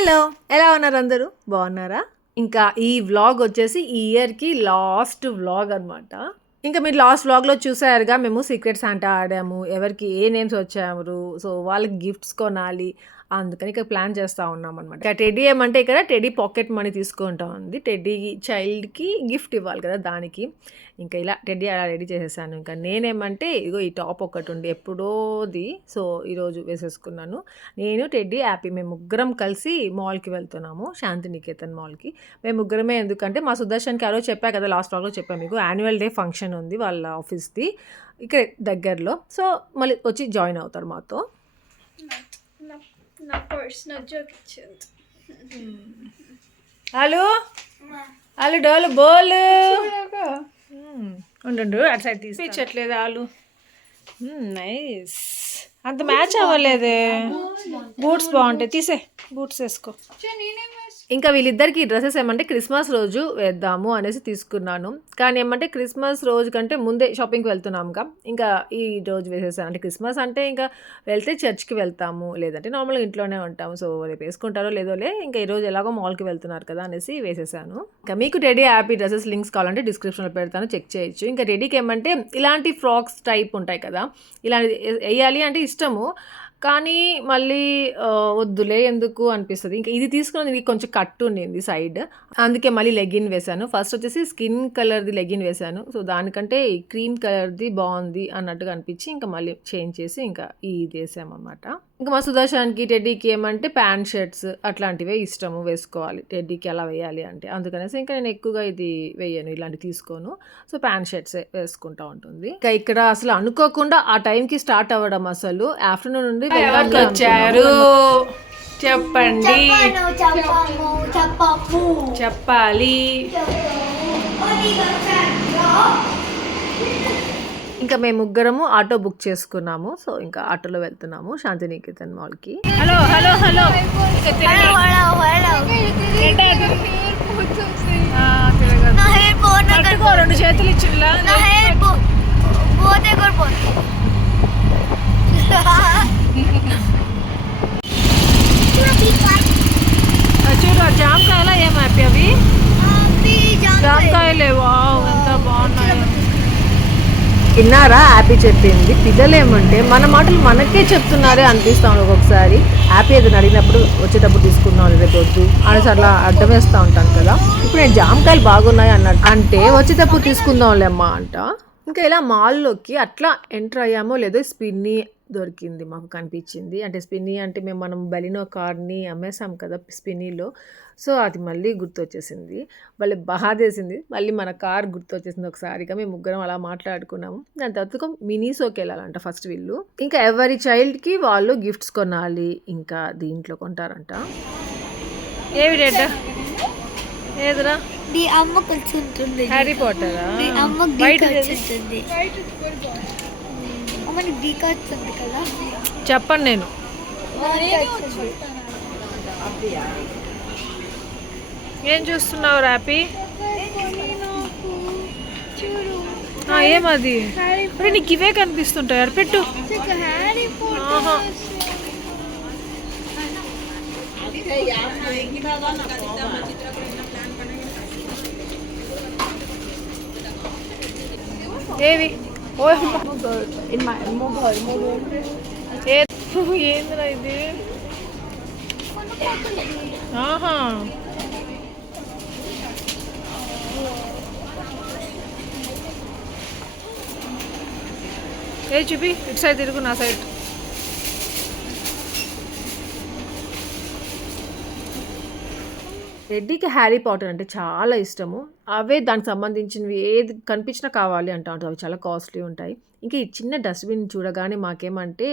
Hello, ఎలా ఉన్నారు అందరూ? బాగున్నారా? ఇంకా ఈ వ్లాగ్ వచ్చేసి ఈ ఇయర్‌కి లాస్ట్ వ్లాగ్ అనమాట. ఇంకా మీరు లాస్ట్ వ్లాగ్‌లో చూసారుగా మేము సీక్రెట్ సాంటా ఆడాము. ఎవరికి ఏ నేమ్స్ వచ్చారు. సో, వాళ్ళకి గిఫ్ట్స్ కొనాలి. అందుకని ఇక ప్లాన్ చేస్తా ఉన్నామనమాట. ఇక టెడ్డీ ఏమంటే ఇక్కడ టెడ్డీ పాకెట్ మనీ తీసుకుంటా ఉంది. టెడ్డీ చైల్డ్‌కి గిఫ్ట్ ఇవ్వాలి కదా! దానికి. ఇంకా ఇలా టెడ్డీ అలా రెడీ చేసేసాను. ఇంకా నేనేమంటే ఇగో ఈ టాప్ ఒకటి ఎప్పుడోది. సో, ఈరోజు వేసేసుకున్నాను. నేను టెడ్డీ యాపీ మేము ముగ్గురం కలిసి మాల్‌కి వెళ్తున్నాము. శాంతినికేతన్ మాల్‌కి. మేము ముగ్గురమే ఎందుకంటే మా సుదర్శన్‌కి ఆ రోజు చెప్పా కదా! లాస్ట్ వ్లాగ్‌లో చెప్పా మీకు. యాన్యువల్ డే ఫంక్షన్ ఉంది వాళ్ళ ఆఫీస్‌ది. ఇక్కడే దగ్గరలో. సో, మళ్ళీ వచ్చి జాయిన్ అవుతారు మాతో. నా పర్సనల్ జోక్ ఇచ్చింది. హలో హలో డోలు బోలు ఉండు అటు సైడ్ తీసుకోవట్లేదు ఆలు. నైస్. అంత మ్యాచ్ అవ్వలేదే. బూట్స్ బాగుంటాయి, తీసే బూట్స్ వేసుకో. ఇంకా వీళ్ళిద్దరికి డ్రెస్సెస్ ఏమంటే క్రిస్మస్ రోజు వేద్దాము అనేసి తీసుకున్నాను. కానీ ఏమంటే క్రిస్మస్ రోజు కంటే ముందే షాపింగ్కి వెళ్తున్నాముగా, ఇంకా ఈ రోజు వేసేసాను. అంటే క్రిస్మస్ అంటే ఇంకా వెళ్తే చర్చ్కి వెళ్తాము, లేదంటే నార్మల్గా ఇంట్లోనే ఉంటాము. సో రేపు వేసుకుంటారో లేదోలే, ఇంకా ఈరోజు ఎలాగో మాల్కి వెళ్తున్నారు కదా అనేసి వేసేసాను. ఇంకా మీకు టెడ్డీ హ్యాపీ డ్రెస్సెస్ లింక్స్ కావాలంటే డిస్క్రిప్షన్లో పెడతాను, చెక్ చేయొచ్చు. ఇంకా టెడ్డీకి ఏమంటే ఇలాంటి ఫ్రాక్స్ టైప్ ఉంటాయి కదా, ఇలాంటి వేయాలి అంటే ఇష్టము. కానీ మళ్ళీ వద్దులే ఎందుకు అనిపిస్తుంది. ఇంకా ఇది తీసుకున్నది ఇది కొంచెం కట్టు ఉండింది సైడ్, అందుకే మళ్ళీ లెగిన్ వేశాను. ఫస్ట్ వచ్చేసి స్కిన్ కలర్ది లెగిన్ వేశాను. సో దానికంటే ఈ క్రీమ్ కలర్ది బాగుంది అన్నట్టుగా అనిపించి ఇంకా మళ్ళీ చేంజ్ చేసి ఇంకా ఇది వేసామన్నమాట. ఇంకా మా సుదర్శన్కి టెడ్డీకి ఏమంటే ప్యాంట్ షర్ట్స్ అట్లాంటివే ఇష్టము, వేసుకోవాలి టెడ్డీకి అలా వేయాలి అంటే. అందుకనేసి ఇంకా నేను ఎక్కువగా ఇది వేయను, ఇలాంటివి తీసుకోను. సో ప్యాంట్ షర్ట్స్ వేసుకుంటా ఉంటుంది. ఇంకా ఇక్కడ అసలు అనుకోకుండా ఆ టైంకి స్టార్ట్ అవ్వడం, అసలు ఆఫ్టర్నూన్ నుండి వచ్చారు చెప్పండి, చెప్పాలి. ఇంకా మేము ముగ్గురము ఆటో బుక్ చేసుకున్నాము. సో ఇంకా ఆటోలో వెళ్తున్నాము శాంతినికేతన్ మాల్కి. హలో హలో హలో రెండు చేతులు ఇచ్చిలా చూడు జామకాయలా ఏం హ్యాపీ అవి జామకాయలేవా, ఎంత బాగున్నాయి. విన్నారా హ్యాపీ చెప్పింది. పిల్లలు ఏమంటే మన మాటలు మనకే చెప్తున్నారే అనిపిస్తాం ఒక్కొక్కసారి. హ్యాపీ ఏదైనా అడిగినప్పుడు వచ్చేటప్పుడు తీసుకున్నాం రేపు వద్దు అనేసి అట్లా అడ్డం వేస్తూ ఉంటాను కదా. ఇప్పుడు నేను జామకాయలు బాగున్నాయి అన్నట్టు అంటే వచ్చేటప్పుడు తీసుకుందాంలేమ్మా అంట. ఇంకా ఇలా మాల్లోకి అట్లా ఎంటర్ అయ్యామో లేదో స్పిన్నీ దొరికింది, మాకు కనిపించింది. అంటే స్పిన్నీ అంటే మనం బెలినో కార్ని అమ్మేసాం కదా స్పిన్నీలో. సో అది మళ్ళీ గుర్తొచ్చేసింది, మళ్ళీ బాధేసింది. మళ్ళీ మన కార్ గుర్తొచ్చేసింది ఒకసారిగా. మేము ముగ్గురం అలా మాట్లాడుకున్నాము. దాని తర్వాత మినీసోకి వెళ్ళాలంట ఫస్ట్ వీళ్ళు. ఇంకా ఎవరి చైల్డ్కి వాళ్ళు గిఫ్ట్స్ కొనాలి, ఇంకా దీంట్లో కొంటారంట. ఏవి డేటా ఏదిరా అమ్మ కూర్చుంటుంది, హ్యారీ పాటరా చెప్పండి. నేను ఏం చూస్తున్నావు హ్యాపీ? ఏమది నీకు ఇవే కనిపిస్తుంటాయి, పెట్టు. ఏవి ఏంద్రా ఇది? ఆహా ఏ చూపి, ఇటు సైడ్ తిరుగు, నా సైడ్. టెడ్డీకి హ్యారీ పాటర్ అంటే చాలా ఇష్టము. అవే దానికి సంబంధించినవి ఏది కనిపించినా కావాలి అంటా ఉంటాయి. అవి చాలా కాస్ట్లీ ఉంటాయి. ఇంకా ఈ చిన్న డస్ట్బిన్ చూడగానే మాకేమంటే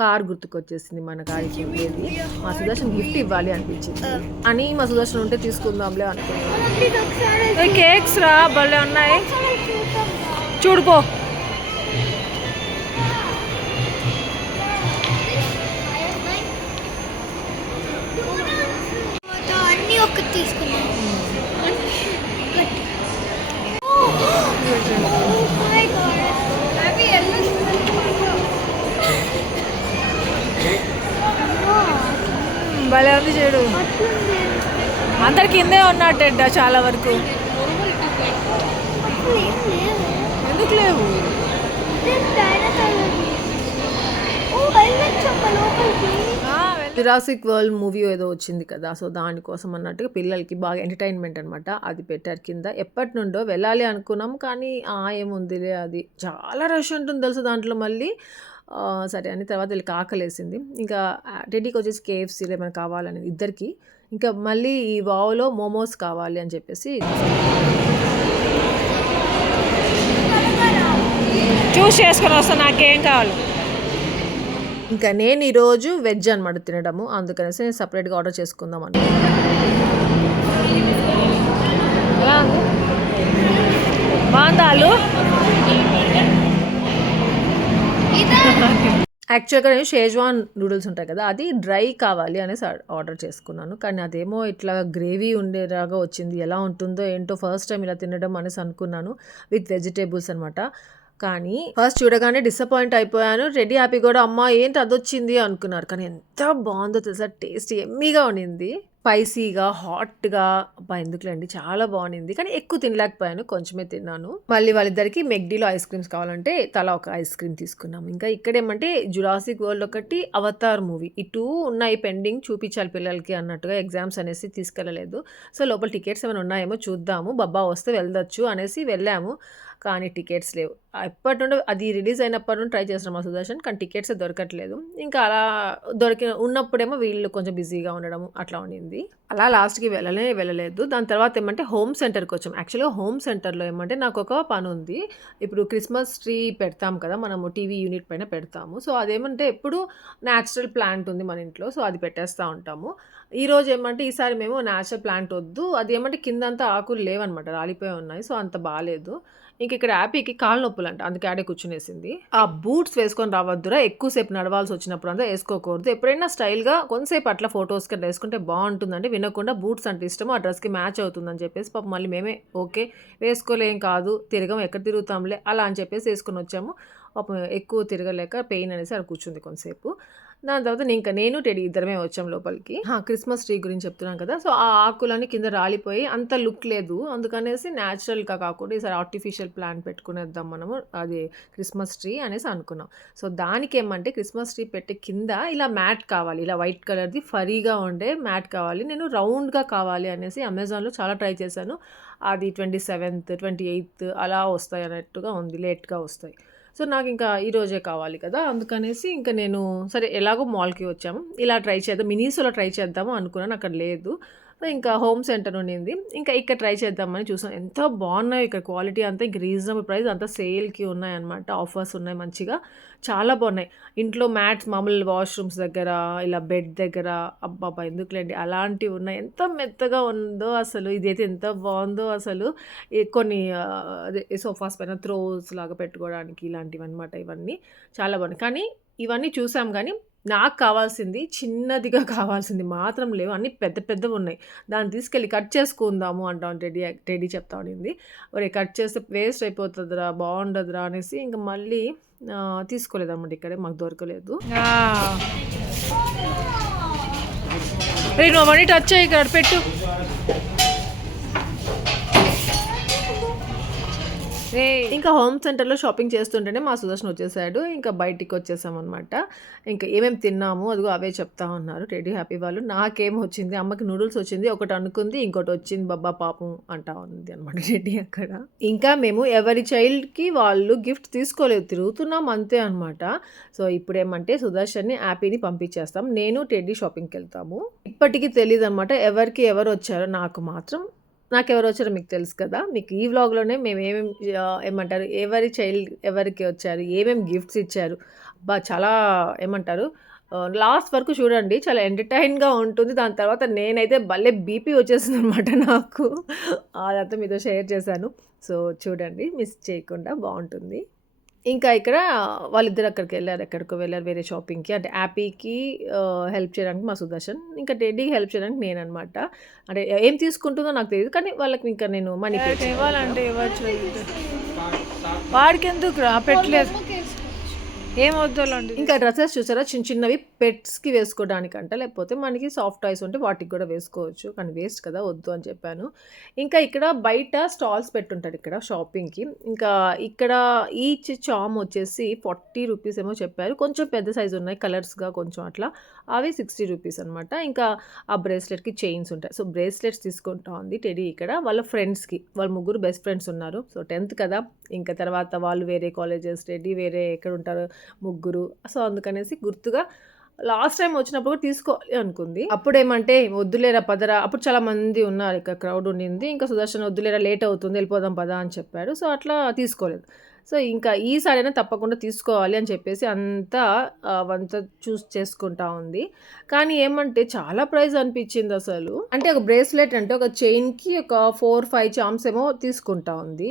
కార్ గుర్తుకొచ్చేసింది. మన గారికి ఉండేది. మా సుదర్శన్ గిఫ్ట్ ఇవ్వాలి అనిపించింది అని మా సుదర్శన్ ఉంటే తీసుకుందాంలే అనుకున్నాను. కేక్స్ రా భలే ఉన్నాయి, చూడుకో. భలే ఉంది చూడు. అందరి కిందే ఉన్నట్టంట చాలా వరకు. ఎందుకు లేవు? జురాసిక్ వరల్డ్ మూవీ ఏదో వచ్చింది కదా, సో దానికోసం అన్నట్టుగా పిల్లలకి బాగా ఎంటర్టైన్మెంట్ అనమాట, అది పెట్టారు కింద. ఎప్పటి నుండో వెళ్ళాలి అనుకున్నాం కానీ ఏముందిలే, అది చాలా రష్ ఉంటుంది తెలుసు దాంట్లో. మళ్ళీ సరే అని తర్వాత వీళ్ళకి ఆకలేసింది. ఇంకా టెడ్డీకి వచ్చేసి కేఎఫ్సీలో ఏమైనా కావాలని ఇద్దరికి, ఇంకా మళ్ళీ ఈ వావ్లో మోమోస్ కావాలి అని చెప్పేసి చూస్ చేసుకొని వస్తాను నాకేం కావాలి. ఇంకా నేను ఈరోజు వెజ్ అనమాట తినడము, అందుకనేసి నేను సపరేట్గా ఆర్డర్ చేసుకుందాం అన్న. బాగుందాలు యాక్చువల్గా నేను షేజ్వాన్ నూడిల్స్ ఉంటాయి కదా, అది డ్రై కావాలి అనేసి ఆర్డర్ చేసుకున్నాను. కానీ అదేమో ఇట్లా గ్రేవీ ఉండేలాగా వచ్చింది. ఎలా ఉంటుందో ఏంటో, ఫస్ట్ టైం ఇలా తినడం అనేసి అనుకున్నాను, విత్ వెజిటేబుల్స్ అనమాట. కానీ ఫస్ట్ చూడగానే డిసప్పాయింట్ అయిపోయాను. రెడీ హ్యాపీ కూడా అమ్మ ఏంటి అదొచ్చింది అనుకున్నారు, కానీ ఎంత బాగుందో తెలుసా, టేస్ట్ ఎమ్మీగా ఉండింది, స్పైసీగా హాట్గా. అబ్బా ఎందుకులేండి, చాలా బాగుంది. కానీ ఎక్కువ తినలేకపోయాను, కొంచెమే తిన్నాను. మళ్ళీ వాళ్ళిద్దరికి మెక్డీలో ఐస్ క్రీమ్స్ కావాలంటే తలా ఒక ఐస్ క్రీమ్ తీసుకున్నాము. ఇంకా ఇక్కడేమంటే జురాసిక్ వరల్డ్ ఒకటి, అవతార్ మూవీ, ఈ 2 ఉన్నాయి పెండింగ్, చూపించాలి పిల్లలకి అన్నట్టుగా. ఎగ్జామ్స్ అనేసి తీసుకెళ్ళలేదు. సో లోపల టికెట్స్ ఏమైనా ఉన్నాయేమో చూద్దాము, బబ్బా వస్తే వెళ్దొచ్చు అనేసి వెళ్ళాము. కానీ టికెట్స్ లేవు. ఎప్పటి నుండో అది రిలీజ్ అయినప్పటి నుండి ట్రై చేస్తున్నాం మా సుదర్శన్, కానీ టికెట్స్ దొరకట్లేదు. ఇంకా అలా ఉన్నప్పుడేమో వీళ్ళు కొంచెం బిజీగా ఉండడం అట్లా ఉండింది. అలా లాస్ట్కి వెళ్ళలేదు. దాని తర్వాత ఏమంటే హోమ్ సెంటర్కి వచ్చాం. యాక్చువల్గా హోమ్ సెంటర్లో ఏమంటే నాకు ఒక పని ఉంది. ఇప్పుడు క్రిస్మస్ ట్రీ పెడతాం కదా మనము, టీవీ యూనిట్ పైన పెడతాము. సో అదేమంటే ఎప్పుడు న్యాచురల్ ప్లాంట్ ఉంది మన ఇంట్లో, సో అది పెట్టేస్తూ ఉంటాము. ఈరోజు ఏమంటే ఈసారి మేము న్యాచురల్ ప్లాంట్ వద్దు, అది ఏమంటే కిందంతా ఆకులు లేవన్నమాట, రాలిపోయి ఉన్నాయి. సో అంత బాగాలేదు. ఇంక ఇక్కడ యాపీకి కాళ్ళ నొప్పులు అంట, అందుకే ఆడే కూర్చునేసింది. ఆ బూట్స్ వేసుకొని రావద్దురా, ఎక్కువసేపు నడవాల్సి వచ్చినప్పుడు అంతా వేసుకోకూడదు, ఎప్పుడైనా స్టైల్గా కొంతసేపు అట్లా ఫొటోస్కి వేసుకుంటే బాగుంటుందంటే వినకుండా బూట్స్ అంటే ఇష్టము, ఆ డ్రెస్కి మ్యాచ్ అవుతుందని చెప్పేసి పాపం మళ్ళీ మేమే ఓకే వేసుకోలేం కాదు, తిరగం ఎక్కడ తిరుగుతాంలే అలా అని చెప్పేసి వేసుకొని వచ్చాము. పాపం ఎక్కువ తిరగలేక పెయిన్ అనేసి అక్కడ కూర్చుంది కొంతసేపు. దాని తర్వాత నేను టెడీ ఇద్దరమే వచ్చాం లోపలికి. క్రిస్మస్ ట్రీ గురించి చెప్తున్నాను కదా, సో ఆ ఆకులన్నీ కింద రాలిపోయి అంత లుక్ లేదు, అందుకనేసి న్యాచురల్గా కాకుండా ఈసారి ఆర్టిఫిషియల్ ప్లాంట్ పెట్టుకునేద్దాం మనము, అది క్రిస్మస్ ట్రీ అనేసి అనుకున్నాం. సో దానికి ఏమంటే క్రిస్మస్ ట్రీ పెట్టే కింద ఇలా మ్యాట్ కావాలి, ఇలా వైట్ కలర్ది ఫరీగా ఉండే మ్యాట్ కావాలి. నేను రౌండ్గా కావాలి అనేసి అమెజాన్లో చాలా ట్రై చేశాను, అది 27th 28th అలా వస్తాయి అన్నట్టుగా ఉంది, లేట్గా వస్తాయి. సో నాకు ఇంకా ఈరోజే కావాలి కదా, అందుకనేసి ఇంకా నేను సరే ఎలాగో మాల్కి వచ్చాము, ఇలా ట్రై చేద్దాం, మినీసోలో ట్రై చేద్దాము అనుకున్నాను, అక్కడ లేదు. ఇంకా హోమ్ సెంటర్ ఉండింది, ఇంకా ఇక్కడ ట్రై చేద్దామని చూసాం. ఎంత బాగున్నాయి ఇక్కడ, క్వాలిటీ అంతా ఇంక రీజనబుల్ ప్రైస్, అంతా సేల్కి ఉన్నాయన్నమాట, ఆఫర్స్ ఉన్నాయి మంచిగా, చాలా బాగున్నాయి. ఇంట్లో మ్యాట్స్ మామూలు వాష్రూమ్స్ దగ్గర, ఇలా బెడ్ దగ్గర, అబ్బాబా ఎందుకులేండి అలాంటివి ఉన్నాయి. ఎంత మెత్తగా ఉందో అసలు, ఇదైతే ఎంత బాగుందో అసలు. కొన్ని అదే సోఫాస్ పైన థ్రోస్ లాగా పెట్టుకోవడానికి ఇలాంటివి అనమాట, ఇవన్నీ చాలా బాగున్నాయి. కానీ ఇవన్నీ చూసాం కానీ నాకు కావాల్సింది చిన్నదిగా కావాల్సింది మాత్రం లేవు, అన్నీ పెద్ద పెద్దవి ఉన్నాయి. దాన్ని తీసుకెళ్ళి కట్ చేసుకుందాము అంటాం, టెడ్డీ చెప్తా ఉండింది. ఒరే కట్ చేస్తే వేస్ట్ అయిపోతుందిరా, బాగుండదురా అనేసి ఇంకా మళ్ళీ తీసుకోలేదన్నమాట, ఇక్కడే మాకు దొరకలేదు. నువ్వు అవన్నీ టచ్ అయ్యి ఇక్కడ పెట్టు. ఇంకా హోమ్ సెంటర్లో షాపింగ్ చేస్తుంటేనే మా సుదర్శన్ వచ్చేసాడు. ఇంకా బయటికి వచ్చేసాం అనమాట. ఇంకా ఏమేమి తిన్నాము అదిగో అవే చెప్తా ఉన్నారు టెడ్డీ హ్యాపీ వాళ్ళు. నాకేం వచ్చింది, అమ్మకి నూడిల్స్ వచ్చింది, ఒకటి అనుకుంది, ఇంకోటి వచ్చింది, బాబా పాపం అంటా ఉంది అనమాట టెడ్డీ అక్కడ. ఇంకా మేము ఎవరి చైల్డ్కి వాళ్ళు గిఫ్ట్ తీసుకోలేదు, తిరుగుతున్నాం అంతే అనమాట. సో ఇప్పుడేమంటే సుదర్శన్ని హ్యాపీని పంపించేస్తాం, నేను టెడ్డీ షాపింగ్కి వెళ్తాము. ఇప్పటికీ తెలియదు అనమాట ఎవరికి ఎవరు వచ్చారో. నాకెవరు వచ్చారో మీకు తెలుసు కదా, మీకు ఈ వ్లాగ్లోనే మేము ఏమంటారు ఎవరి చైల్డ్ ఎవరికి వచ్చారు, ఏమేమి గిఫ్ట్స్ ఇచ్చారు, చాలా ఏమంటారు లాస్ట్ వరకు చూడండి, చాలా ఎంటర్టైన్గా ఉంటుంది. దాని తర్వాత నేనైతే భలే బీపీ వచ్చేసింది అనమాట నాకు, అదంతా మీతో షేర్ చేశాను. సో చూడండి, మిస్ చేయకుండా, బాగుంటుంది. ఇంకా ఇక్కడ వాళ్ళిద్దరు ఎక్కడికో వెళ్ళారు వేరే షాపింగ్కి, అంటే యాపీకి హెల్ప్ చేయడానికి మా సుదర్శన్, ఇంకా టెడ్డీకి హెల్ప్ చేయడానికి నేను అనమాట. అంటే ఏం తీసుకుంటుందో నాకు తెలియదు, కానీ వాళ్ళకి ఇంకా నేను మనీ పే. ఇవ్వాలంటే ఇవ్వచ్చు, వాడికి ఎందుకు పెట్టలేదు. ఏమవుద్దో అలాంటి. ఇంకా డ్రెస్సెస్ చూసారా, చిన్న చిన్నవి పెట్స్కి వేసుకోవడానికంట, లేకపోతే మనకి సాఫ్ట్ టాయ్స్ ఉంటే వాటికి కూడా వేసుకోవచ్చు, కానీ వేస్ట్ కదా వద్దు అని చెప్పాను. ఇంకా ఇక్కడ బయట స్టాల్స్ పెట్టుంటారు ఇక్కడ షాపింగ్కి. ఇంకా ఇక్కడ ఈచ్ చామ్ వచ్చేసి 40 రూపీస్ ఏమో చెప్పారు. కొంచెం పెద్ద సైజు ఉన్నాయి కలర్స్గా కొంచెం అట్లా, అవి 60 రూపీస్ అనమాట. ఇంకా ఆ బ్రేస్లెట్కి చైన్స్ ఉంటాయి. సో బ్రేస్లెట్స్ తీసుకుంటా ఉంది టెడీ ఇక్కడ వాళ్ళ ఫ్రెండ్స్కి. వాళ్ళు ముగ్గురు బెస్ట్ ఫ్రెండ్స్ ఉన్నారు. సో 10th కదా, ఇంకా తర్వాత వాళ్ళు వేరే కాలేజెస్, టెడీ వేరే ఎక్కడ ఉంటారు ముగ్గురు. సో అందుకనేసి గుర్తుగా లాస్ట్ టైం వచ్చినప్పుడు కూడా తీసుకోవాలి అనుకుంది. అప్పుడేమంటే వద్దులేరా పదరా, అప్పుడు చాలా మంది ఉన్నారు ఇక్కడ, క్రౌడ్ ఉండింది. ఇంకా సుదర్శన్ వద్దులేరా లేట్ అవుతుంది వెళ్ళిపోదాం పదా అని చెప్పాడు. సో అట్లా తీసుకోలేదు. సో ఇంకా ఈసారైనా తప్పకుండా తీసుకోవాలి అని చెప్పేసి అంతా చూస్ చేసుకుంటా ఉంది. కానీ ఏమంటే చాలా ప్రైస్ అనిపించింది అసలు. అంటే ఒక బ్రేస్లెట్ అంటే ఒక చైన్కి ఒక 4-5 చామ్స్ ఏమో తీసుకుంటా ఉంది.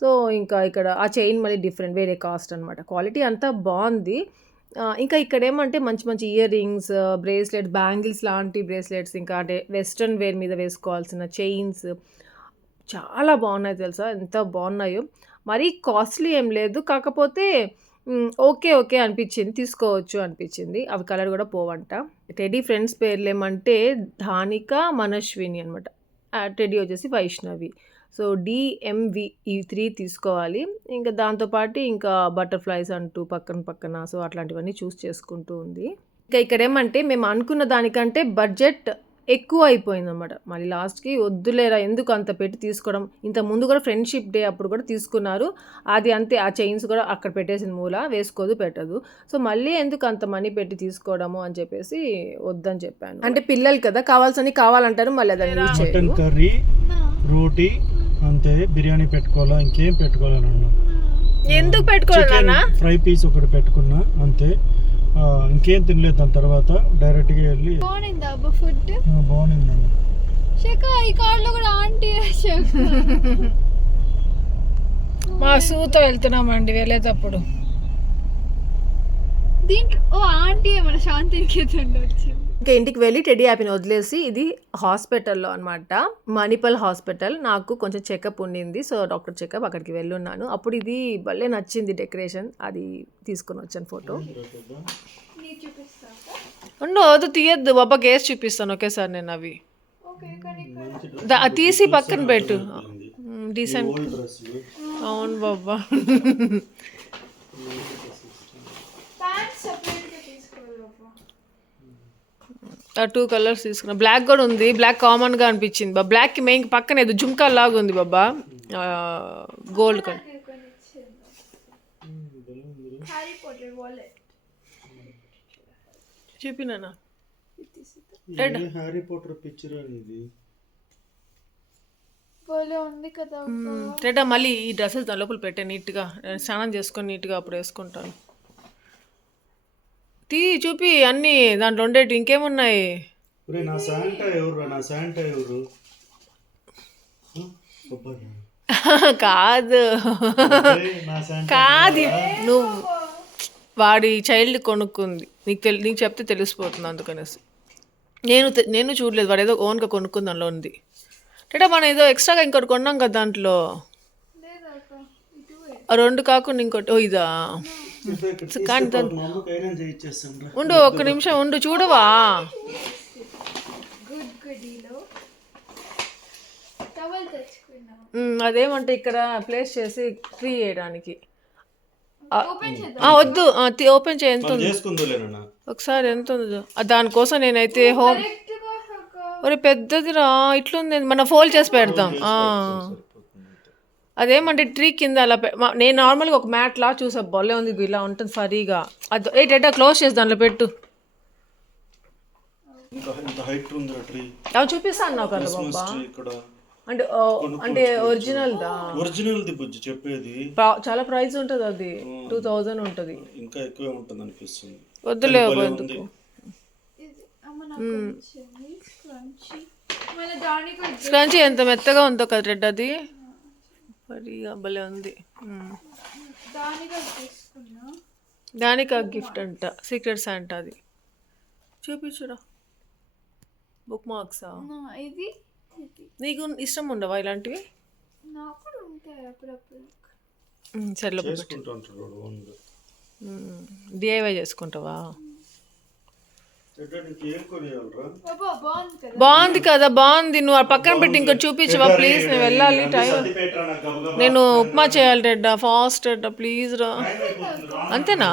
సో ఇంకా ఇక్కడ ఆ చైన్ మళ్ళీ డిఫరెంట్ వేరే కాస్ట్ అనమాట. క్వాలిటీ అంతా బాగుంది. ఇంకా ఇక్కడ ఏమంటే మంచి మంచి ఇయర్ రింగ్స్, బ్రేస్లెట్, బ్యాంగిల్స్ లాంటి బ్రేస్లెట్స్, ఇంకా అంటే వెస్ట్రన్ వేర్ మీద వేసుకోవాల్సిన చైన్స్ చాలా బాగున్నాయి తెలుసా, ఎంత బాగున్నాయో. మరీ కాస్ట్లీ ఏం లేదు, కాకపోతే ఓకే ఓకే అనిపించింది, తీసుకోవచ్చు అనిపించింది. అవి కలర్ కూడా పోవంట. టెడీ ఫ్రెండ్స్ పేర్లు ఏమంటే ధానిక, మనశ్విని అనమాట. టెడీ వచ్చేసి వైష్ణవి. సో డిఎంవి ఈ 3 తీసుకోవాలి. ఇంకా దాంతోపాటు ఇంకా బటర్ఫ్లైస్ అంటూ పక్కన సో అట్లాంటివన్నీ చూస్ చేసుకుంటూ ఉంది. ఇంకా ఇక్కడ ఏమంటే మేము అనుకున్న దానికంటే బడ్జెట్ ఎక్కువ అయిపోయిందన్నమాట. మళ్ళీ లాస్ట్కి వద్దులేరా ఎందుకు అంత పెట్టి తీసుకోవడం, ఇంత ముందు కూడా ఫ్రెండ్షిప్ డే అప్పుడు కూడా తీసుకున్నారు, అది అంతే, ఆ చైన్స్ కూడా అక్కడ పెట్టేసిన మూల వేసుకోదు పెట్టదు. సో మళ్ళీ ఎందుకు అంత మనీ పెట్టి తీసుకోవడము అని చెప్పేసి వద్దని చెప్పాను. అంటే పిల్లలు కదా కావాల్సని కావాలంటారు, మళ్ళీ అదని యూజ్ చేయరు. మటన్ కర్రీ, రోటీ అంతే, బిర్యానీ పెట్టుకోవాలా, ఇంకేం పెట్టుకోవాలని అన్నా. ఎందుకు పెట్టుకోవాలన్నా, ఫ్రై పీస్ ఒకటి పెట్టుకున్నా అంతే, ఇంకేం తినలేదు. దాని తర్వాత డైరెక్ట్గా వెళ్ళి బాగుందా అబ్బా ఫుడ్? బాగుందండి. ఈ కార్లో కూడా ఆంటీ మా సూతో వెళ్తున్నామండి వెళ్ళేటప్పుడు. దీంట్లో ఓ ఆంటీ ఏమన్నా శాంతికి వచ్చింది. ఇంకా ఇంటికి వెళ్ళి టెడీ యాపిని వదిలేసి, ఇది హాస్పిటల్లో అనమాట, మణిపాల్ హాస్పిటల్. నాకు కొంచెం చెకప్ ఉండింది, సో డాక్టర్ చెకప్ అక్కడికి వెళ్ళున్నాను. అప్పుడు ఇది భలే నచ్చింది డెకరేషన్, అది తీసుకొని వచ్చాను ఫోటో. వద్దు తీయద్దు బాబా, కేసు చూపిస్తాను ఒకేసారి నేను. అవి తీసి పక్కన పెట్టు, డీసెంట్. అవును బాబా, ఆ 2 కలర్స్ తీసుకున్నా. బ్లాక్ కూడా ఉంది, బ్లాక్ కామన్గా అనిపించింది బాబా. బ్లాక్కి మెయిన్ పక్కన ఏదో జుమ్కా లాగా ఉంది బాబా, గోల్డ్ కలర్. చూపినా హ్యారీ పాటర్ పిక్చర్ అనేది ఉంది కదా. రెడ్డా మళ్ళీ ఈ డ్రెస్సెస్ దాని లోపల పెట్టే నీట్గా, స్నానం చేసుకొని నీట్గా అప్పుడు వేసుకుంటాను. చూపి అన్నీ దాంట్లో ఉండేవి ఇంకేమున్నాయి. నా శాంటా ఎవరు, నా శాంటా ఎవరు? కాదు కాదు, నువ్వు వాడి చైల్డ్ కొనుక్కుంది, నీకు చెప్తే తెలిసిపోతుంది అందుకనేసి. నేను చూడలేదు, వాడు ఏదో ఓన్గా కొనుక్కుంది దానిలో ఉంది. అంటే మనం ఏదో ఎక్స్ట్రాగా ఇంకోటి కొన్నాం కదా దాంట్లో, 2 కాకుండా ఇంకోటి. ఇదా కానీ ఉండు, ఒక్క నిమిషం ఉండు, చూడవా. అదేమంటే ఇక్కడ ప్లేస్ చేసి ఫ్రీ చేయడానికి. వద్దు, ఓపెన్ చేయి. ఎంత ఉంది ఒకసారి, ఎంత ఉందో దానికోసం నేనైతే హోమ్. ఒరే పెద్దది రా, ఇట్లుంది, మనం ఫోల్డ్ చేసి పెడతాం. అదేమంటే ట్రీ కింద అలా నేను నార్మల్గా ఒక మ్యాట్ లా చూసా, బొల్లే ఉంది, ఇలా ఉంటుంది ఫరీగా. అది ఏంటంటే క్లోజ్ చేసి దాంట్లో పెట్టు. అవి చూపిస్తాను నాకు కదా బాబా. అంటే ఒరిజినల్దా? ఒరిజినల్ది బుజ్జి చెప్పేది. చాలా ప్రైస్ ఉంటుంది, అది 2000 ఉంటుంది. ఇంకా ఎక్కువే ఉంటుంది అనిపిస్తుంది. వద్దులే ఎందుకు. స్క్రంచీ ఎంత మెత్తగా ఉందో కదా రెడ్, అది మరిగా భలే ఉంది. దానికి ఆ గిఫ్ట్ అంట, సీక్రెట్ శాంటా. అది చూపించురా, బుక్ మార్క్సా. ఇది నీకు ఇష్టం ఉండవా ఇలాంటివి? నాకు ఉంటాయి అప్పుడప్పుడు. సరే డిఐవై చేసుకుంటావా? ఏం కొనియాలరా? బాబా బాగుంది కదా. బాగుంది కదా, బాగుంది. నువ్వు ఆ పక్కన పెట్టి ఇంకోటి చూపించవా ప్లీజ్? నేను వెళ్ళాలి, టైం. నేను ఉప్మా చేయాలి రెడ్డా, ఫాస్ట్ రెడ్డా ప్లీజ్ రా. అంతేనా?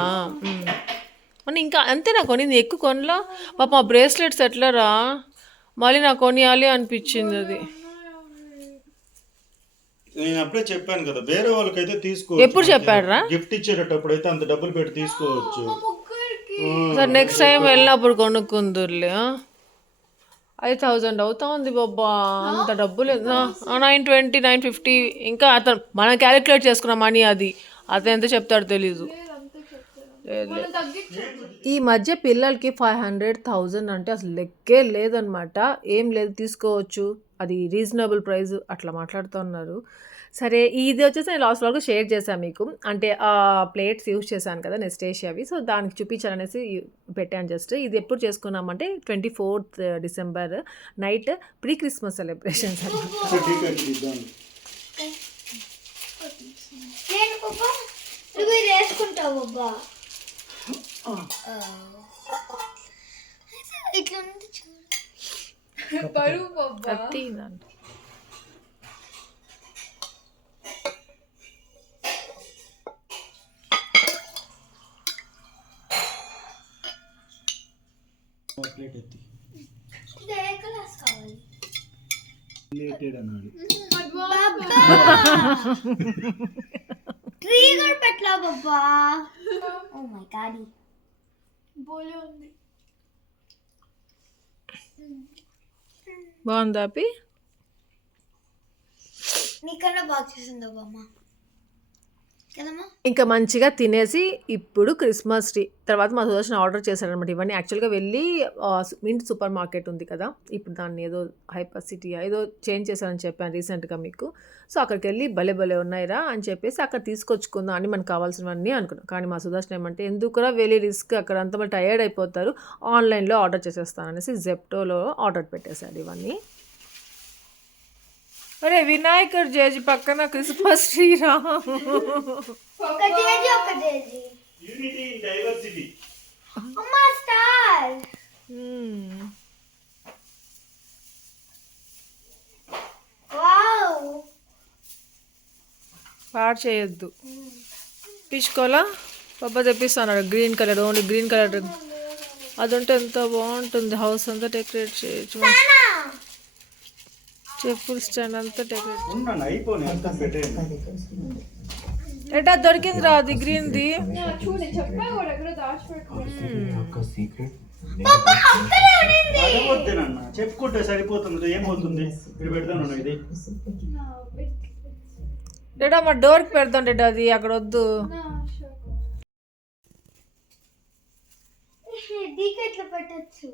మన ఇంకా అంతేనా కొనింది? ఎక్కువ కొనలా పాప. ఆ బ్రేస్లెట్స్ ఎట్లా రా? మళ్ళీ నాకు కొనియాలి అనిపించింది అది. నేను అప్పుడే చెప్పాను కదా, వేరే వాళ్ళకైతే తీసుకో. ఎప్పుడు చెప్పాడు రా? గిఫ్ట్ ఇచ్చేటప్పుడు అయితే అంత డబ్బులు పెట్టి తీసుకోవచ్చు. సార్ నెక్స్ట్ టైం వెళ్ళినప్పుడు కొనుక్కుందుర్లే. 5,000 అవుతా ఉంది బాబా, అంత డబ్బులు. 920, 950. ఇంకా అతను మనం క్యాలిక్యులేట్ చేసుకున్న మనీ అది. అతను ఎంత చెప్తాడో తెలీదు. ఈ మధ్య పిల్లలకి 500,000 అంటే అసలు లెక్కే లేదనమాట. ఏం లేదు, తీసుకోవచ్చు, అది రీజనబుల్ ప్రైస్ అట్లా మాట్లాడుతున్నారు. సరే, ఇది వచ్చేసి నేను లాస్ట్ వరకు షేర్ చేశాను మీకు. అంటే ఆ ప్లేట్స్ యూజ్ చేశాను కదా నెస్టేషియావి, సో దానికి చూపించాలనేసి పెట్టాను జస్ట్. ఇది ఎప్పుడు చేసుకున్నామంటే 24th December night, pre Christmas celebrations. బరువు బాబా. బోలే ఉంది. బాగుందా అప్పి? నీకన్నా బాగా చేసిందో బామ్మ కదమ్మా. ఇంకా మంచిగా తినేసి ఇప్పుడు క్రిస్మస్ ట్రీ తర్వాత మా సుదర్శన్ ఆర్డర్ చేశాడనమాట. ఇవన్నీ యాక్చువల్గా వెళ్ళి మింట్ సూపర్ మార్కెట్ ఉంది కదా, ఇప్పుడు దాన్ని ఏదో హైపర్ సిటీ ఏదో చేంజ్ చేశారని చెప్పాను రీసెంట్గా మీకు. సో అక్కడికి వెళ్ళి భలే భలే ఉన్నాయిరా అని చెప్పేసి అక్కడ తీసుకొచ్చుకుందాం అని మనకు కావాల్సినవన్నీ అనుకున్నాం. కానీ మా సుదర్శన్ ఏమంటే ఎందుకురా వెళ్ళి రిస్క్, అక్కడ అంత మళ్ళీ టయర్డ్ అయిపోతారు, ఆన్లైన్లో ఆర్డర్ చేసేస్తాను అనేసి జెప్టోలో ఆర్డర్ పెట్టేశాడు ఇవన్నీ. అరే వినాయకుడు జేజీ పక్కన క్రిస్మస్ ట్రీ రా. ఒక జేజీ యూనిటీ ఇన్ డైవర్సిటీ. అమ్మా స్టార్. వావ్, పాడు చేయొద్దు. తీసుకోవాలా? పబ్బా తెప్పిస్తాను green colour, only green colour. అది ఉంటే ఎంత బాగుంటుంది, హౌస్ అంతా డెకరేట్ చేయొచ్చు. చెప్పులు స్టాండ్ అంతా డెకరేట్. ఎటా దొరికింది రా అది గ్రీన్ది. చూడు చెప్పా కూడా ఎక్కడో దాచిపెట్టుకో. చెప్పుకుంటే సరిపోతుంది, ఏమవుతుంది. ఇక్కడ పెడతాను ఇది. డేటా మా డోర్కి పెడతాం డేటా, అది అక్కడ వద్దు. ఎట్లా పెట్టచ్చు?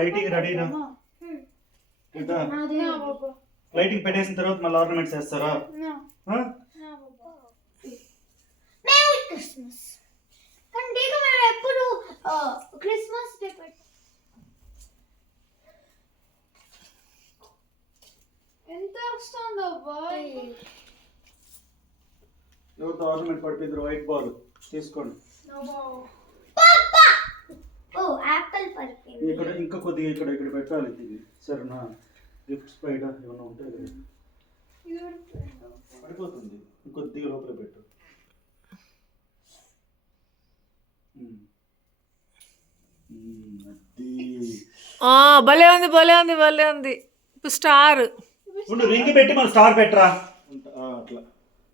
లైటింగ్ రెడీనా? లైటింగ్ పెట్టేసిన తర్వాత మళ్ళీ ఆర్నమెంట్స్ వేస్తారా? క్రిస్మస్ కానీ మనం ఎప్పుడు క్రిస్మస్ డే ఎంత వస్తుందో బాయ్. ఎవరితో ఆర్నమెంట్ పడిపోయింది? వైట్ బాల్ తీసుకోండి. ఓ యాపిల్ పడిపోయింది. ఇక్కడ ఇంకా కొద్దిగా ఇక్కడ ఇక్కడ పెట్టాలి ఇది. సరేనా? గిఫ్ట్స్ బయట ఏమన్నా ఉంటాయి కదా, పడిపోతుంది. ఇంకొద్దిగా లోపల పెట్టు. భలే ఉంది, భలే ఉంది, భలే ఉంది. ఇప్పుడు స్టార్ రింగ్ పెట్టి మన స్టార్ పెట్టరా. అట్లా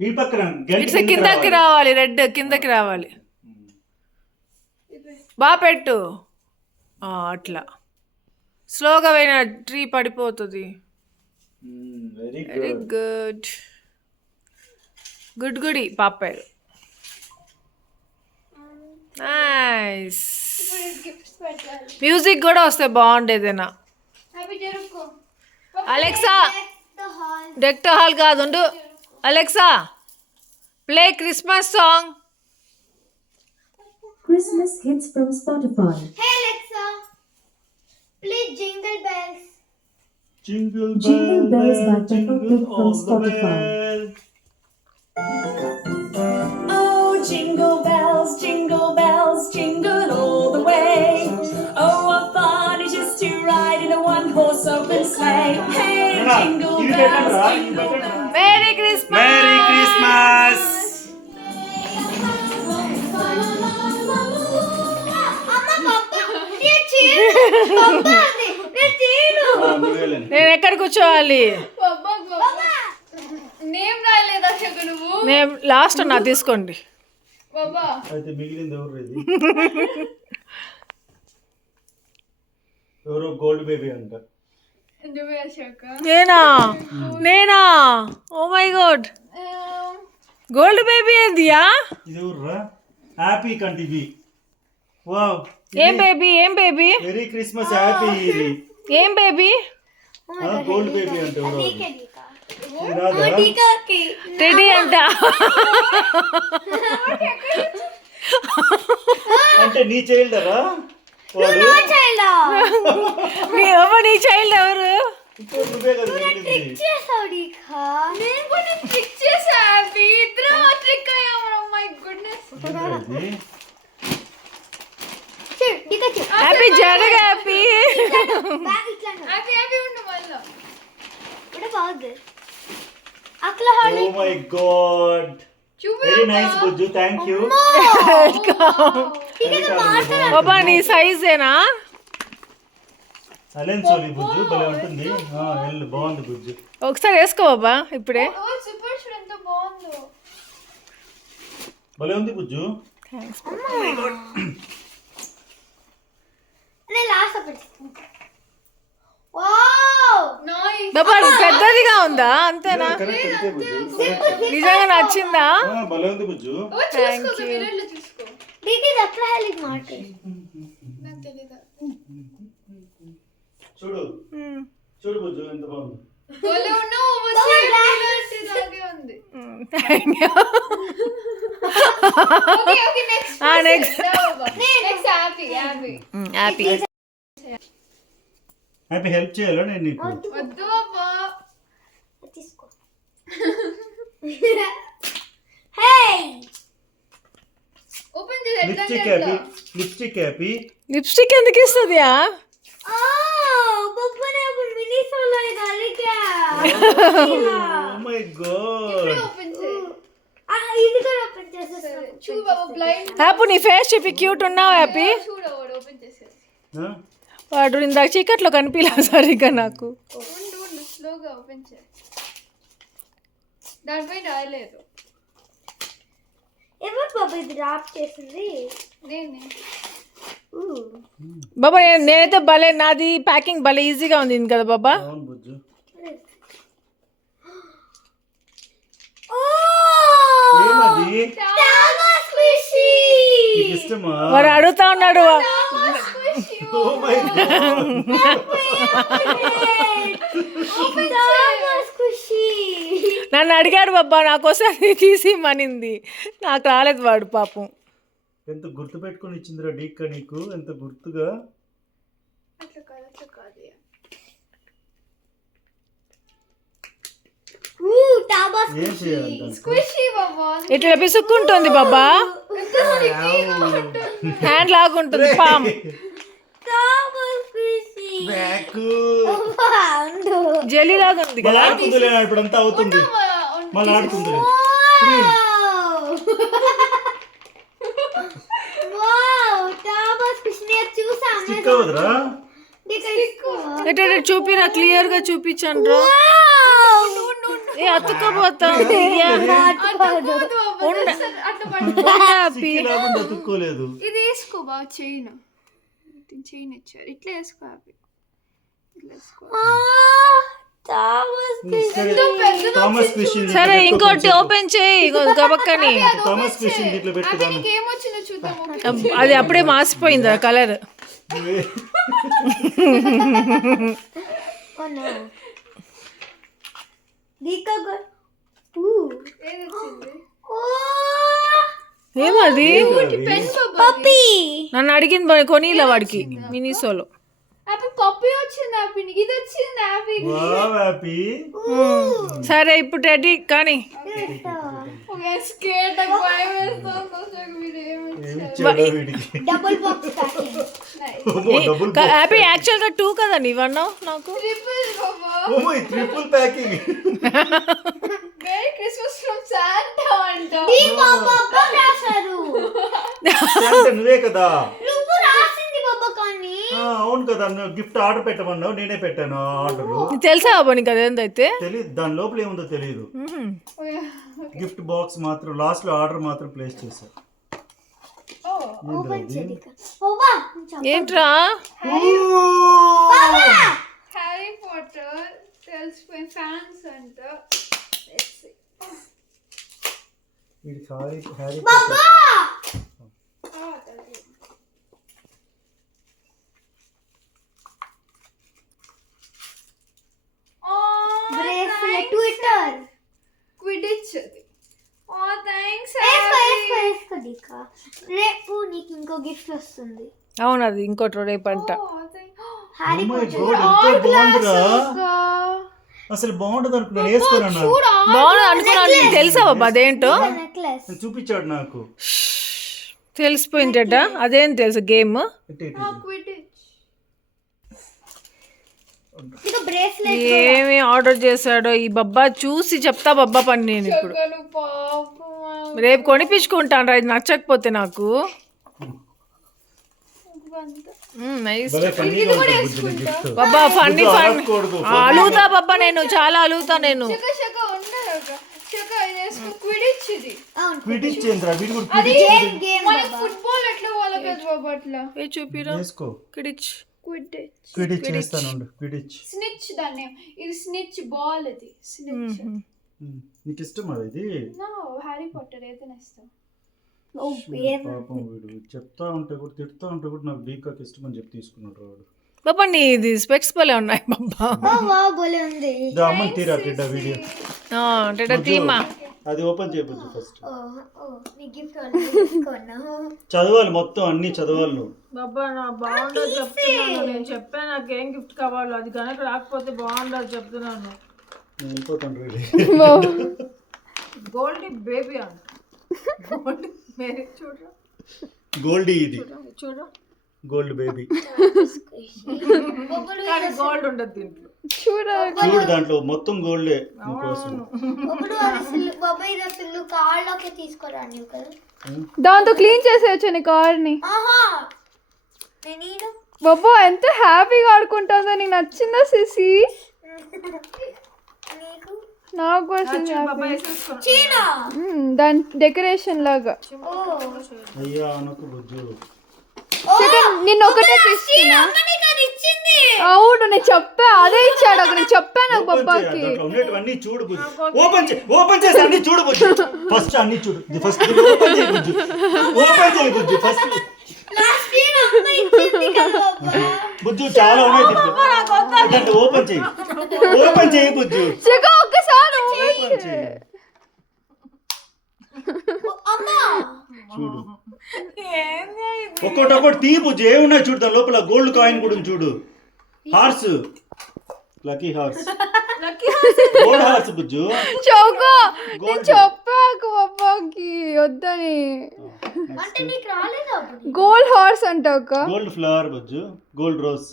ఈ పక్కన ఇట్స్ కిందకి రావాలి, రెడ్ కిందకి రావాలి. బాగా పెట్టు. అట్లా స్లోగా పోయిన ట్రీ పడిపోతుంది. Very good. గుడ్ గుడి పాపారు. నైస్. మ్యూజిక్ కూడా వస్తే బాగుండేదేనా. అలెక్సా, డెక్ ద హాల్ కాదు, ఉండు. Alexa, play Christmas song. Christmas hits from Spotify. Hey Alexa, play Jingle Bells. Jingle Bells by Peppa Pig from Spotify. Oh, one-horse open sleigh. Hey, jingle ఇది bells, పెట్టండి రా, ఇది jingle పెట్టండి. Merry Christmas. Merry Christmas. నువ్వేలేని. నేను ఎక్కడ కూర్చోవాలి? బాబా name రాయలేదా శకు నువ్వు? నేను లాస్ట్ నా తీసుకోండి. బాబా అయితే మిగిలింది ఎవరు ఇది? ఎవరో గోల్డ్ బేబీ అంట. నువ్వే శక. నేనా? Oh my God, gold baby ఏందియా? ఇది ఎవర్రా? హ్యాపీ కంటి ఇది. వావ్, ఏం బేబీ? ఏం బేబీ? Merry Christmas happy. ఇది ఏం బేబీ? గోల్డ్ బేబీ అంటే ఎవరో అది. ఇది రాదా? టెడ్డీ అంట. అంటే నీ చైల్డరా వాడు? నీ చైల్డ్ ఎవరు? ఇప్పుడు నువ్వే కదా మిగిలింది. నేను కూడా ట్రిక్ చేసా హ్యాపీ. ఇద్దరం ట్రిక్ అయ్యాము. Oh my goodness. ఏంట్రా ఇది? హ్యాపీ జరగ హ్యాపీ. హ్యాపీ హ్యాపీ ఉండు మళ్ళా. Oh my God, very nice Bujju, thank you. బాబా నీ సైజేనా? అలెన్ సోలి బుజ్జు భలే ఉంటుంది. ఎల్లు బాగుంది బుజ్జు. ఒకసారి వేసుకో బాబా ఇప్పుడే. ఓ సూపర్ షూట్ ఎంత బాగుందో. భలే ఉంది బుజ్జు. నైస్. బాబా పెద్దదిగా ఉందా? అంతేనా? కరెక్ట్ అంతే బుజ్జు. నిజంగా నచ్చిందా? భలే ఉంది బుజ్జు. ఓ చూసుకో మిర్రర్ లో చూసుకో. నాకు తెలీదా. చూడు చూడు బుజ్జు ఎంత బాగుంది. ఓలే ఉన్నావు వచ్చే మిర్రర్ లాగే ఉంది. Okay okay next next next happy happy. Happy. Happy help చేయాలా నేను నీకు? వద్దు బాబా. ఓపెన్ చేసి ఎట్లా lipstick happy, lipstick happy. Lipstick ఎందుకు ఇస్తుందియా? ఓ మై గాడ్, ఓపెన్ చేయి. చేసేసాను. చూడు బాబా బ్లైండ్. హ్యాపీ నీ ఫేస్ చూపి క్యూట్ ఉన్నావు హ్యాపీ. చూడు వాడు ఓపెన్ చేసేది. వాడు ఇందాక చీకట్లో కనిపించలేదు సరిగ్గా నాకు. ఉండు ఉండు స్లోగా ఓపెన్ చేయి. దానిపై రాయలేదు. ఎవరు బాబా ఇది ర్యాప్ చేసింది? నేనే. బాబా నేనైతే భలే, నాది ప్యాకింగ్ భలే ఈజీగా ఉంది కదా బాబా. అవును బుజ్జు. ఏమది? నీకు ఇష్టమా? వాడు అడుగుతా ఉన్నాడు. ఓ మై గాడ్, నన్ను అడిగాడు బాబా నా కోసం అది తీసి మనింది. నాకు రాలేదు వాడు పాపం. ఎంత గుర్తు పెట్టుకొని ఇచ్చిందిరా డీక్క నీకు, ఎంత గుర్తుగా. అట్లా కాదు అట్లా కాదు. ఏం చేయాలంట? స్క్విషీ బాబా. ఇట్లా పిసుక్కుంటుంది బాబా, హ్యాండ్ లాగుంటుంది పామ్. జెల్లీ లాగా ఉంది మళ్ళీ కదా. ఆడుతుందిలే, ఇప్పుడంతా అవుతుంది, మళ్ళీ ఆడుతుందిలే. స్టిక్ అవ్వదురా? ఎట్ట చూపిరా, క్లియర్ గా చూపించండి రా. ఏ అతుక్కపోతాం. హ్యాపీ స్టిక్ లేకుండా అతుక్కోలేదు. ఇది వేసుకో బాగా చైన్. చైన్ ఇచ్చారు ఇట్లా వేసుకో హ్యాపీ. ఇట్లా వేసుకో. సరే, థామస్ క్రిస్టియన్ సరే ఇంకోటి ఓపెన్ చేయి గబక్కని. థామస్ క్రిస్టియన్ ఇట్లా పెట్టుకున్నాను. నీకు ఏమొచ్చిందో చూద్దాం. అది అప్పుడే మాసిపోయింది ఆ కలర్. ఏదొచ్చింది? ఏమది? పెన్ బాబా. నన్ను అడిగింది కొనిలా వాడికి మినీసోలో. హ్యాపీ పప్పీ వచ్చింది హ్యాపీ. నీకు ఇది వచ్చింది హ్యాపీ. Wow happy. సరే ఇప్పుడు రెడీ కానీ. ఓ స్కేట్ భయం వేస్తుంది వీడు ఏమి ఏమి ఇచ్చాడో వీడికి double box packing. Double happy యాక్చువల్గా 2 కదా నీవన్నావు నాకు. ట్రిపుల్ బాబా ఓమో triple packing. Merry Christmas from Santa అంట. ఈ బాబా రాశారు. అంటే నువ్వే కదా. నువ్వు రాసింది బాబా కానీ. అవును కదా, నువ్వు గిఫ్ట్ ఆర్డర్ పెట్టమన్నావు, నేనే పెట్టాను ఆర్డర్. తెలుసా బాబా నీకు అదేందైతే? తెలియదు, దాని లోపల ఏముందో తెలియదు. గిఫ్ట్ బాక్స్ మాత్రం లాస్ట్ లో ఆర్డర్ మాత్రం ప్లేస్ చేశారు. ఓపెన్ చేయి. బాబా ఏంట్రా? హ్యారీ పాటర్ తెలిసిపోయిన ఫ్యాన్స్ అంట. వీడికి హ్యారీ బాబా బ్రేస్లెట్ ట్విట్టర్ క్విడిచ్ అది. ఓ థాంక్స్ వేసుకో దీకా. రేపు నీకు ఇంకో గిఫ్ట్ వస్తుంది. అవును, అది ఇంకోటి రేపంట. హ్యారీ ఎంత బాగుందిరా. అసలు బాగుంటుంది అనుకున్నాను, వేసుకోనన్నా బాగుంది అనుకున్నాను. నీకు తెలుసా బాబా అదేంటో? నెక్లెస్. చూపించాడు నాకు. తెలిసిపోయిందట. అదేం తెలుసు గేమ్. క్విడిచ్. ఇక బ్రేస్లెట్ ఏమి ఆర్డర్ చేశాడో ఈ బబ్బా, చూసి చెప్తా బబ్బా పని నేను ఇప్పుడు. చక్కను పాపం రేపు కొనిపించుకుంటాను రా, ఇది నచ్చకపోతే నాకు. నైస్ భలే ఫన్నీగా ఉంటుంది బుజ్జిని గిఫ్ట్. బబ్బా, ఫన్నీ ఫన్. అడగకూడదు. అలుగుతా బబ్బా, నేను చాలా అలుగుతా నేను. చక్క ఉండరు చక్క ఇది క్విడిచ్ ఇది. అవును క్విడిచ్ ఏంద్రా, వీడి కూడా అది క్విడిచ్ గేమ్ మనకి ఫుట్బాల్ ఎట్లా వాళ్ళ కదా బాబా అట్లా. ఏ చూపిరా. వేసుకో. కిడిచ్. క్విడిచ్ క్విడిచ్ చేస్తాను. క్విడిచ్ స్నిచ్ దాన్ని. ఇది స్నిచ్ బాల్ ఇది. స్నిచ్. నీకు ఇష్టమా ఇది? నో హ్యారీ పాటర్ ఏదైనా ఇష్టం. పాపం వీడు చెప్తా ఉంటే కూడా తిడుతా ఉంటే కూడా నాకు డీకాక్ ఇష్టం అని చెప్పి తీసుకున్నాడు వాడు. బాబా నీ ఇది స్పెక్స్ భలే ఉన్నాయి బబ్బా. వావ్ భలే ఉంది. దా అమ్మని తీరా కిడ్డ వీడియో. తీమా. అది ఓపెన్ చేయబోద్దు ఫస్ట్. ఓ నీ గిఫ్ట్ తీసుకోనా. చదవాలి మొత్తం, అన్ని చదవాలి నువ్వు. బాబా నా బాగుండదు చెప్తున్నాను. నేను చెప్పాను నాకు ఏం గిఫ్ట్ కావాలో, అది కనుక రాకపోతే బాగుండదు చెప్తున్నాను. నేను వెళ్ళిపోతాను రేడి. గోల్డ్ బేబీ అంట. గోల్డ్ మేరీ చూడరా. గోల్డీ ఇది. చూడరా గోల్డ్ బేబీ. కానీ గోల్డ్ ఉండదు దీంట్లో. చూడు దాంట్లో మొత్తం గోల్డే నీకోసం. ఇప్పుడు అసలు బాబా ఇది అసలు కార్లోకి తీసుకురా నీవు కదా. దాంతో క్లీన్ చేసేయచ్చు నీ కార్ ని. ఆహా నేను బాబా ఎంత హ్యాపీగా ఆడుకుంటుందో. నీకు నచ్చిందా సిసి? నీకు నాకు అసలు చీనా దాని డెకరేషన్ లాగా. ఓ అయ్యా అనకు బుజ్జు. నిన్న ఒకటే తీసుకున్నా. నీకు అది ఇచ్చింది. అవును నేను చెప్పా, అదే ఇచ్చాడు. ఒక నేను చెప్పాను నాకు ఓపెన్ చేయి, పప్పాకి. దాంట్లో ఉండేటివన్నీ చూడు బుజ్జు. ఓపెన్ చేసి అన్ని చూడు బుజ్జు. ఫస్ట్ అన్ని చూడు. ఫస్ట్ ఓపెన్ చేయి బుజ్జు. ఓపెన్ చేయి బుజ్జు ఫస్ట్. లాస్ట్ ఇయర్ అమ్మ ఇచ్చింది కదా బాబా. బుజ్జు చాలా ఉన్నాయి దీంట్లో. ఓపెన్ చేయి. ఓపెన్ చేయి బుజ్జు. చిగా ఒక్కసారి ఓపెన్ చేయి. అమ్మ చూడు ఒక్కొక్కటి తీ బుజ్జు. ఏమున్నాయి చూడు దాని లోపల. గోల్డ్ కాయిన్ కూడా ఉంది చూడు. Horse, lucky horse, gold horse Bujju. చౌకో నేను చెప్పాకు పప్పాకి వద్దని. అంటే నీకు రాలేదా అప్పుడు? గోల్డ్ హార్స్ అంట ఒక. Gold flower Bujju. Gold rose.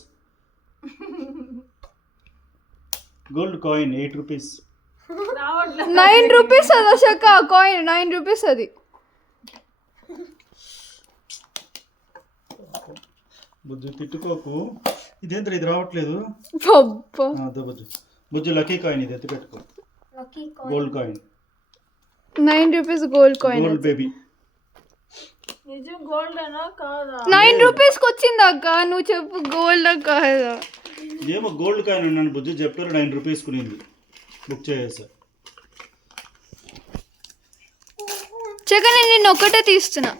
Gold coin 8 rupees. 9 rupees అది అశక కాయిన్. 9 రూపీస్ అది. బుజ్జు తిట్టుకోకు. ఇదేంద్ర ఇది రావట్లేదు. పప్పా అదే బుజ్జు. బుజ్జు లక్కీ కాయిన్ ఇది ఎత్తి పెట్టుకో. Lucky gold coin. 9 rupees gold coin. Gold baby. నిజం గోల్డ్ అయినా కాదా? 9 రూపీస్ కి వచ్చింది అక్క. నువ్వు చెప్పు గోల్డ్ కాదా? ఏమో గోల్డ్ కాయిన్ ఉన్నాను బుజ్జు. చెప్పారు 9 రూపీస్ కునింది. బుక్ చేసా. చక్క నేను నిన్న ఒక్కటే తీస్తున్నా.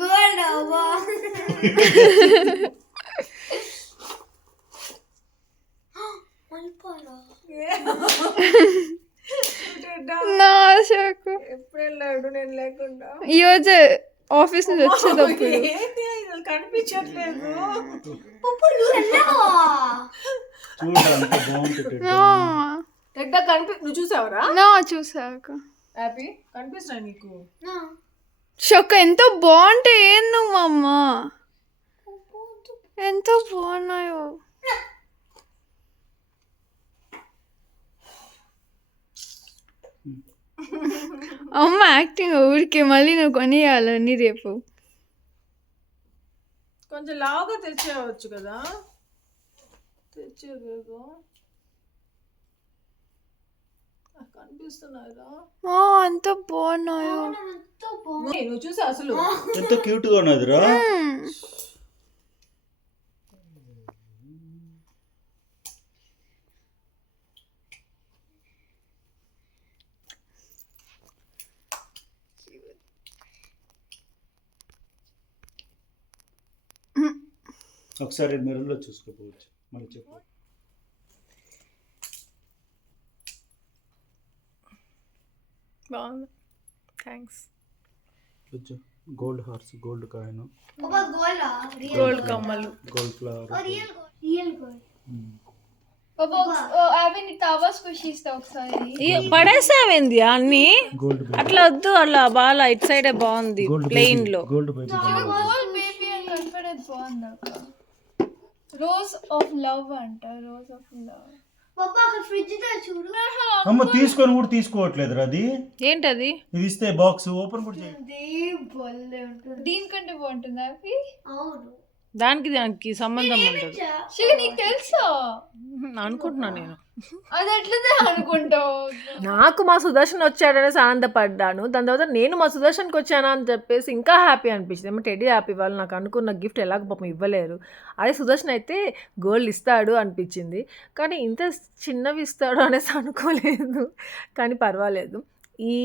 గోల్డ్ అవ్వా. మల్పారా ఎప్పుడు వెళ్ళాడు నేను లేకుండా? ఈ రోజు ఆఫీస్ నుంచి వచ్చేటప్పుడు ఏంటి అసలు కనిపించట్లేదు. చూడు అంత బాగుంటుంది. రెడ్డ నువ్వు చూసావరా? నా చూసాక హ్యాపీ కనిపిస్తున్నా నీకు? షొక్క ఎంతో బాగుంటాయి. ఏందో మా అమ్మ ఎంతో బాగున్నాయో. అమ్మ యాక్టింగ్ ఊరికే మళ్ళీ నువ్వు కొనియాలని రేపు. కొంచెం లావుగా తెచ్చేయవచ్చు కదా. తెచ్చేదేదో కనిపిస్తున్నారా? ఎంత బాగున్నాయో. నువ్వు చూసా అసలు? ఎంత క్యూట్ గా ఉన్నదిరా. ఒకసారి మిర్రర్లో చూసుకోపోవచ్చు. మళ్ళీ చెప్పు. బాగుంది, thanks. Gold horse, gold coin, gold కమ్మలు, గోల్డ్ ఫ్లవర్. Real gold. పడేసావేంది అన్ని? గోల్డ్ అట్లా వద్దు, అలా బాగా ఇటు సైడే బాగుంది ప్లెయిన్ లో. Gold baby. Rose of love అంట. Rose of love. పాపా అక్కడ ఫ్రిడ్జ్ తో చూడు. అమ్మ తీసుకొని కూడా తీసుకోవట్లేదురా అది. ఏంటది? ఇది ఇస్తే బాక్స్ ఓపెన్ కూడా చేయండి. దీనికంటే బాగుంటుంది హ్యాపీ. అవును. దానికి సంబంధం ఉండదు నీకు తెలుసా అనుకుంటున్నా నేను. అది ఎట్లదే అనుకుంటావు? నాకు మా సుదర్శన్ వచ్చాడనేసి ఆనందపడ్డాను. దాని తర్వాత నేను మా సుదర్శన్కి వచ్చానా అని చెప్పేసి ఇంకా హ్యాపీ అనిపించింది. ఏమో టెడ్డీ హ్యాపీ వాళ్ళు నాకు అనుకున్న గిఫ్ట్ ఎలాగ పాపం ఇవ్వలేరు. అదే సుదర్శన్ అయితే గోల్డ్ ఇస్తాడు అనిపించింది. కానీ ఇంత చిన్నవి ఇస్తాడు అనేసి అనుకోలేదు. కానీ పర్వాలేదు. ఈ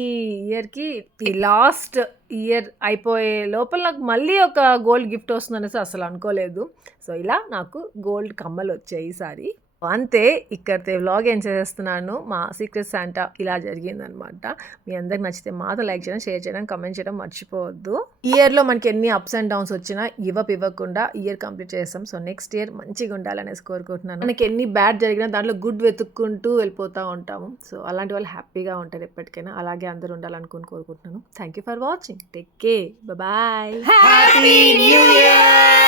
ఇయర్కి ఈ లాస్ట్ ఇయర్ అయిపోయే లోపల నాకు మళ్ళీ ఒక గోల్డ్ గిఫ్ట్ వస్తుంది అనేసి అసలు అనుకోలేదు. సో ఇలా నాకు గోల్డ్ కమ్మలు వచ్చాయి ఈసారి. అంతే, ఇక్కడితే వ్లాగ్ ఏం చేస్తున్నాను. మా సీక్రెట్ శాంటా ఇలా జరిగిందనమాట. మీ అందరికి నచ్చితే మాతో లైక్ చేయడం, షేర్ చేయడం, కమెంట్ చేయడం మర్చిపోవద్దు. ఇయర్లో మనకి ఎన్ని అప్స్ అండ్ డౌన్స్ వచ్చినా ఇవ్వకుండా ఇయర్ కంప్లీట్ చేస్తాం. సో నెక్స్ట్ ఇయర్ మంచిగా ఉండాలనేసి కోరుకుంటున్నాను. మనకి ఎన్ని బ్యాడ్ జరిగినా దాంట్లో గుడ్ వెతుక్కుంటూ వెళ్ళిపోతూ ఉంటాము. సో అలాంటి వాళ్ళు హ్యాపీగా ఉంటారు ఎప్పటికైనా. అలాగే అందరూ ఉండాలనుకుని కోరుకుంటున్నాను. Thank you for watching. Take care, bye. Happy new year.